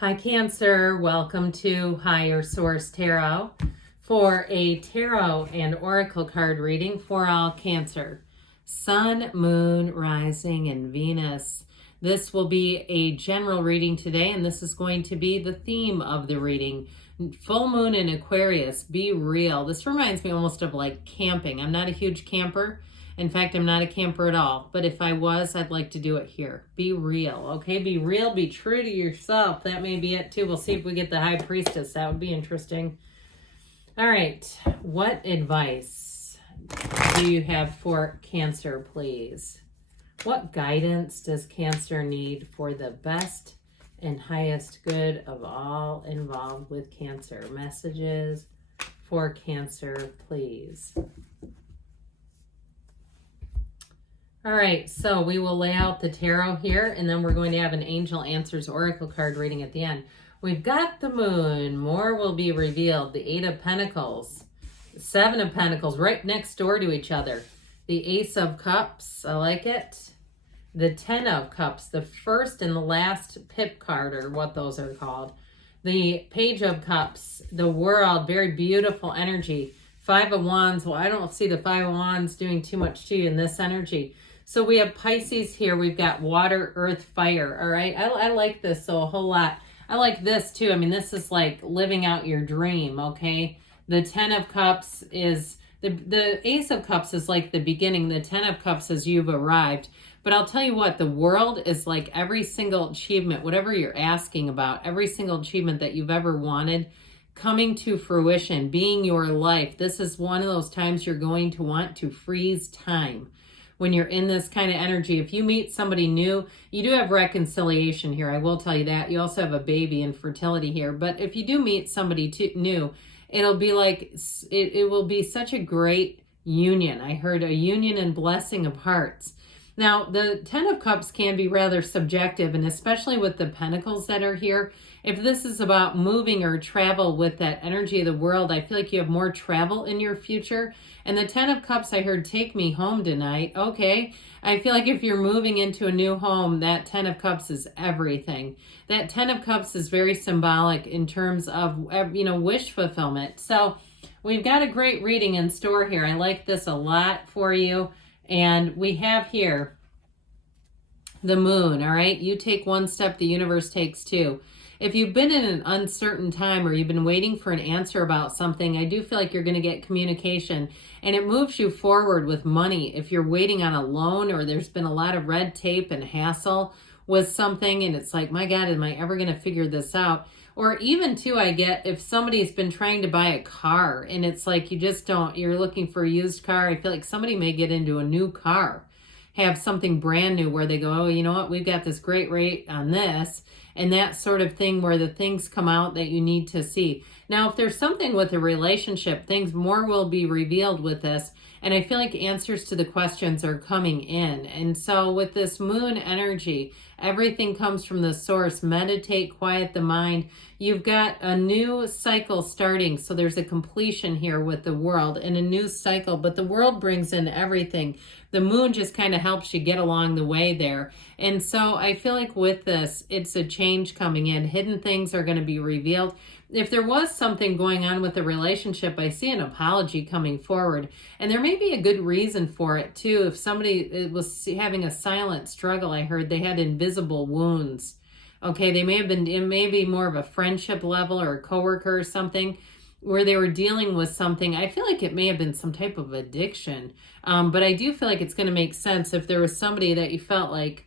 Hi Cancer, welcome to Higher Source Tarot for a tarot and oracle card reading for all Cancer. Sun, Moon, Rising, and Venus. This will be a general reading today, and this is going to be the theme of the reading. Full Moon in Aquarius, be real. This reminds me almost of like camping. I'm not a huge camper. In fact, I'm not a camper at all, but if I was, I'd like to do it here. Be real, okay? Be real, be true to yourself. That may be it too. We'll see if we get the High Priestess. That would be interesting. All right, what advice do you have for Cancer, please? What guidance does Cancer need for the best and highest good of all involved with Cancer? Messages for Cancer, please. All right, so we will lay out the tarot here, and then we're going to have an Angel Answers Oracle card reading at the end. We've got the Moon. More will be revealed. The Eight of Pentacles. The Seven of Pentacles right next door to each other. The Ace of Cups. I like it. The Ten of Cups. The first and the last pip card, or what those are called. The Page of Cups. The World. Very beautiful energy. Five of Wands. Well, I don't see the Five of Wands doing too much to you in this energy. So we have Pisces here. We've got water, earth, fire. All right. I like this so a whole lot. I like this too. I mean, this is like living out your dream. Okay. The Ten of Cups is the Ace of Cups is like the beginning. The Ten of Cups is you've arrived. But I'll tell you what, the world is like every single achievement, whatever you're asking about, every single achievement that you've ever wanted coming to fruition, being your life. This is one of those times you're going to want to freeze time. When you're in this kind of energy, if you meet somebody new, you do have reconciliation here. I will tell you that. You also have a baby and fertility here. But if you do meet somebody new, it'll be like, it will be such a great union. I heard a union and blessing of hearts. Now, the Ten of Cups can be rather subjective, and especially with the pentacles that are here, if this is about moving or travel with that energy of the world, I feel like you have more travel in your future. And the Ten of Cups, I heard, take me home tonight. Okay. I feel like if you're moving into a new home, that Ten of Cups is everything. That Ten of Cups is very symbolic in terms of, wish fulfillment. So we've got a great reading in store here. I like this a lot for you. And we have here the Moon, all right? You take one step, the universe takes two. If you've been in an uncertain time or you've been waiting for an answer about something, I do feel like you're going to get communication, and it moves you forward with money. If you're waiting on a loan or there's been a lot of red tape and hassle with something, and it's like, my God, am I ever going to figure this out? Or even too, I get if somebody's been trying to buy a car and it's like you just don't, you're looking for a used car. I feel like somebody may get into a new car, have something brand new where they go, oh, you know what, we've got this great rate on this, and that sort of thing where the things come out that you need to see. Now, if there's something with a relationship, things more will be revealed with this. And I feel like answers to the questions are coming in. And so with this Moon energy, everything comes from the source. Meditate, quiet the mind. You've got a new cycle starting. So there's a completion here with the world and a new cycle. But the world brings in everything. The Moon just kind of helps you get along the way there. And so I feel like with this, it's a change coming in. Hidden things are going to be revealed. If there was something going on with the relationship, I see an apology coming forward. And there may be a good reason for it too. If somebody was having a silent struggle, I heard they had invisible wounds. Okay, they may have been, it may be more of a friendship level or a coworker or something where they were dealing with something. I feel like it may have been some type of addiction. But I do feel like it's going to make sense if there was somebody that you felt like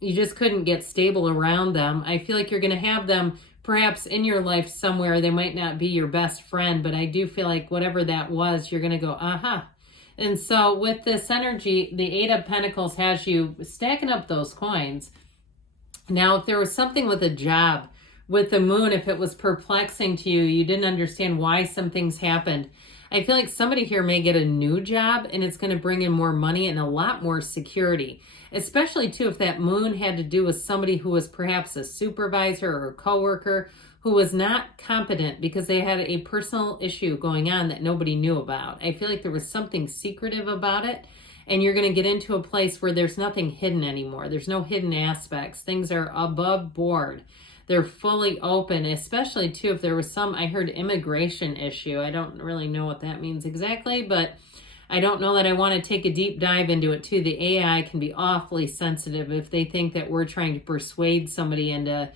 you just couldn't get stable around them. I feel like you're going to have them perhaps in your life somewhere. They might not be your best friend, but I do feel like whatever that was, you're going to go, aha. And so with this energy, the Eight of Pentacles has you stacking up those coins. Now, if there was something with a job, with the Moon, if it was perplexing to you, you didn't understand why some things happened, I feel like somebody here may get a new job and it's going to bring in more money and a lot more security. Especially too if that Moon had to do with somebody who was perhaps a supervisor or a coworker who was not competent because they had a personal issue going on that nobody knew about. I feel like there was something secretive about it, and you're going to get into a place where there's nothing hidden anymore. There's no hidden aspects. Things are above board. They're fully open, especially too if there was some, I heard immigration issue. I don't really know what that means exactly, but I don't know that I want to take a deep dive into it too. The AI can be awfully sensitive if they think that we're trying to persuade somebody into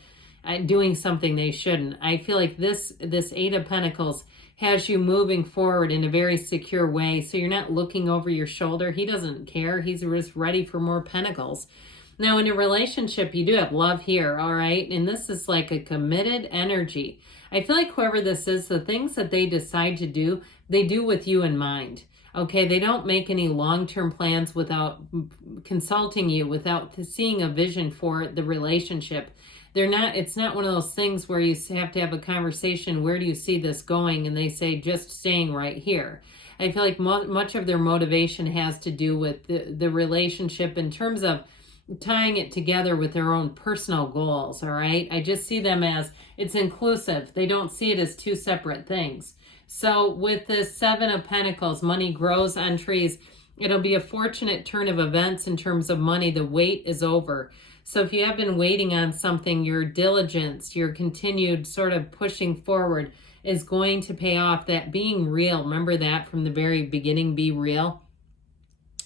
doing something they shouldn't. I feel like this Eight of Pentacles has you moving forward in a very secure way, so you're not looking over your shoulder. He doesn't care. He's just ready for more pentacles. Now, in a relationship, you do have love here, all right? And this is like a committed energy. I feel like whoever this is, the things that they decide to do, they do with you in mind. Okay, they don't make any long-term plans without consulting you, without seeing a vision for the relationship. It's not one of those things where you have to have a conversation, where do you see this going? And they say, just staying right here. I feel like much of their motivation has to do with the relationship in terms of tying it together with their own personal goals, all right? I just see them as, it's inclusive. They don't see it as two separate things. So with the Seven of Pentacles, money grows on trees. It'll be a fortunate turn of events in terms of money. The wait is over. So if you have been waiting on something, your diligence, your continued sort of pushing forward is going to pay off. That being real, remember that from the very beginning, be real.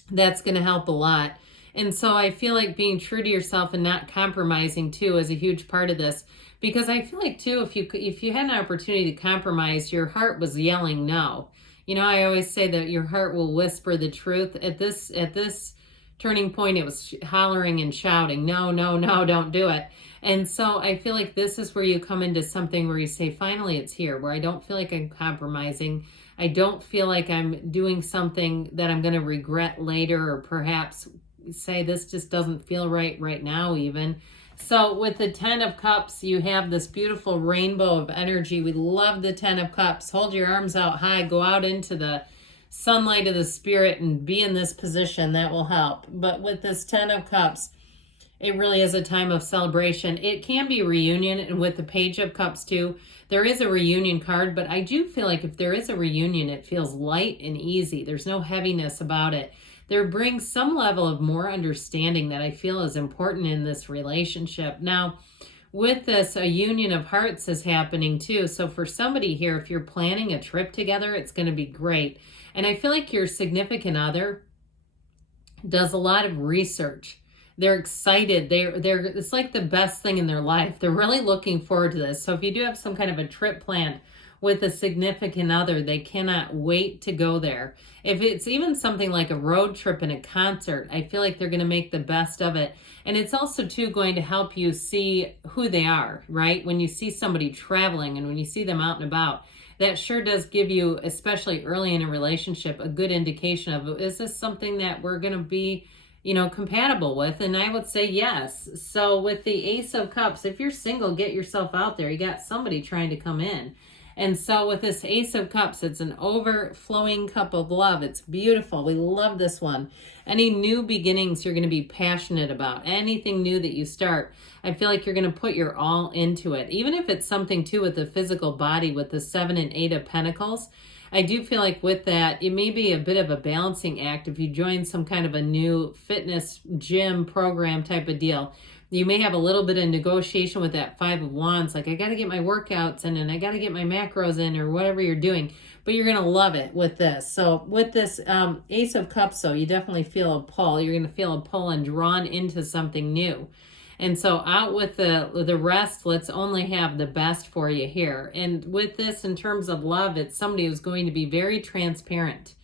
That's going to help a lot. And so I feel like being true to yourself and not compromising too is a huge part of this. Because I feel like too, if you had an opportunity to compromise, your heart was yelling no. You know, I always say that your heart will whisper the truth. At this turning point, it was hollering and shouting, no, no, no, don't do it. And so I feel like this is where you come into something where you say, finally, it's here, where I don't feel like I'm compromising. I don't feel like I'm doing something that I'm going to regret later, or perhaps say this just doesn't feel right now even. So with the Ten of Cups, you have this beautiful rainbow of energy. We love the Ten of Cups. Hold your arms out high. Go out into the sunlight of the spirit and be in this position. That will help. But with this Ten of Cups, it really is a time of celebration. It can be reunion, and with the Page of Cups too, there is a reunion card, but I do feel like if there is a reunion, it feels light and easy. There's no heaviness about it. There brings some level of more understanding that I feel is important in this relationship. Now, with this, a union of hearts is happening too. So for somebody here, if you're planning a trip together, it's going to be great. And I feel like your significant other does a lot of research. They're excited. It's like the best thing in their life. They're really looking forward to this. So if you do have some kind of a trip planned with a significant other, they cannot wait to go there. If it's even something like a road trip and a concert, I feel like they're going to make the best of it. And it's also too going to help you see who they are, right? When you see somebody traveling and when you see them out and about, that sure does give you, especially early in a relationship, a good indication of, is this something that we're going to be, you know, compatible with? And I would say yes. So with the Ace of Cups, if you're single, get yourself out there. You got somebody trying to come in. And so with this Ace of Cups, it's an overflowing cup of love. It's beautiful. We love this one. Any new beginnings you're going to be passionate about. Anything new that you start, I feel like you're going to put your all into it. Even if it's something too with the physical body, with the 7 and 8 of Pentacles, I do feel like with that, it may be a bit of a balancing act if you join some kind of a new fitness gym program type of deal. You may have a little bit of negotiation with that 5 of Wands, like I got to get my workouts in and I got to get my macros in or whatever you're doing, but you're going to love it with this. So with this Ace of Cups, though, you definitely feel a pull. You're going to feel a pull and drawn into something new. And so out with the rest, let's only have the best for you here. And with this, in terms of love, it's somebody who's going to be very transparent.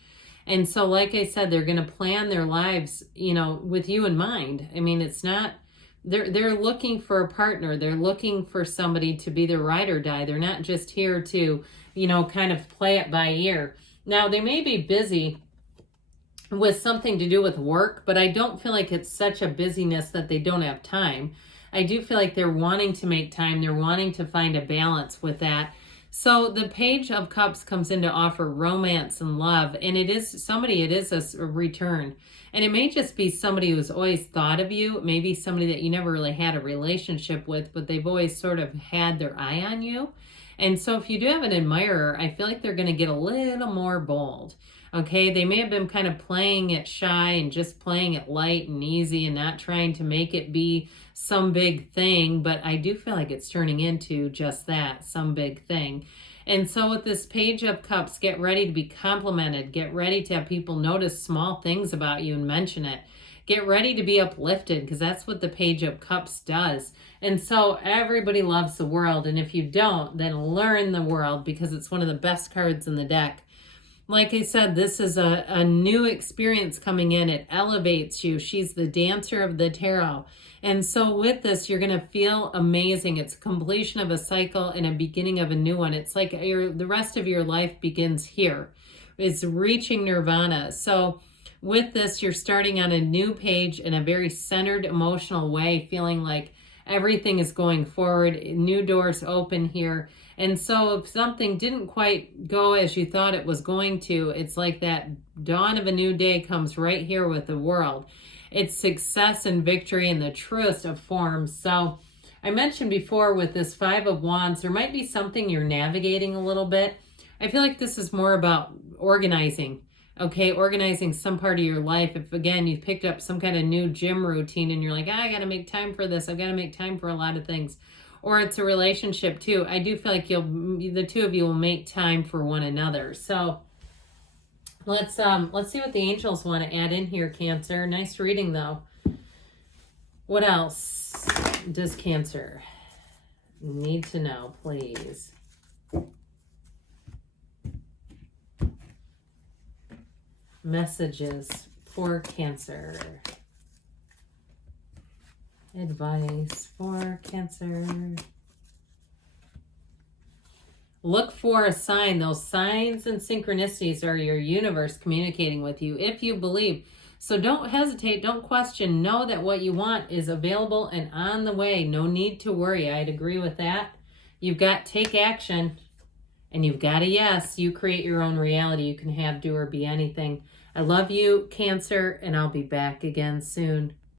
And so, like I said, they're going to plan their lives, you know, with you in mind. I mean, it's not... They're looking for a partner. They're looking for somebody to be their ride or die. They're not just here to, you know, kind of play it by ear. Now, they may be busy with something to do with work, but I don't feel like it's such a busyness that they don't have time. I do feel like they're wanting to make time. They're wanting to find a balance with that. So the Page of Cups comes in to offer romance and love, and it is a return. And it may just be somebody who's always thought of you, maybe somebody that you never really had a relationship with, but they've always sort of had their eye on you. And so if you do have an admirer, I feel like they're going to get a little more bold. Okay, they may have been kind of playing it shy and just playing it light and easy and not trying to make it be some big thing, but I do feel like it's turning into just that, some big thing. And so with this Page of Cups, get ready to be complimented. Get ready to have people notice small things about you and mention it. Get ready to be uplifted, because that's what the Page of Cups does. And so everybody loves the world. And if you don't, then learn the world, because it's one of the best cards in the deck. Like I said, this is a new experience coming in. It elevates you. She's the dancer of the tarot. And so with this, you're going to feel amazing. It's a completion of a cycle and a beginning of a new one. It's like the rest of your life begins here. It's reaching nirvana. So with this, you're starting on a new page in a very centered, emotional way, feeling like everything is going forward. New doors open here. And so if something didn't quite go as you thought it was going to, it's like that dawn of a new day comes right here with the world. It's success and victory in the truest of forms. So I mentioned before with this Five of Wands, there might be something you're navigating a little bit. I feel like this is more about organizing. Okay, organizing some part of your life. If, again, you picked up some kind of new gym routine and you're like, I got to make time for this. I've got to make time for a lot of things. Or it's a relationship too. I do feel like the two of you will make time for one another. So let's see what the angels want to add in here, Cancer. Nice reading though. What else does Cancer need to know, please? Messages for Cancer. Advice for Cancer. Look for a sign. Those signs and synchronicities are your universe communicating with you if you believe. So don't hesitate. Don't question. Know that what you want is available and on the way. No need to worry. I'd agree with that. You've got take action and you've got a yes. You create your own reality. You can have, do, or be anything. I love you, Cancer, and I'll be back again soon.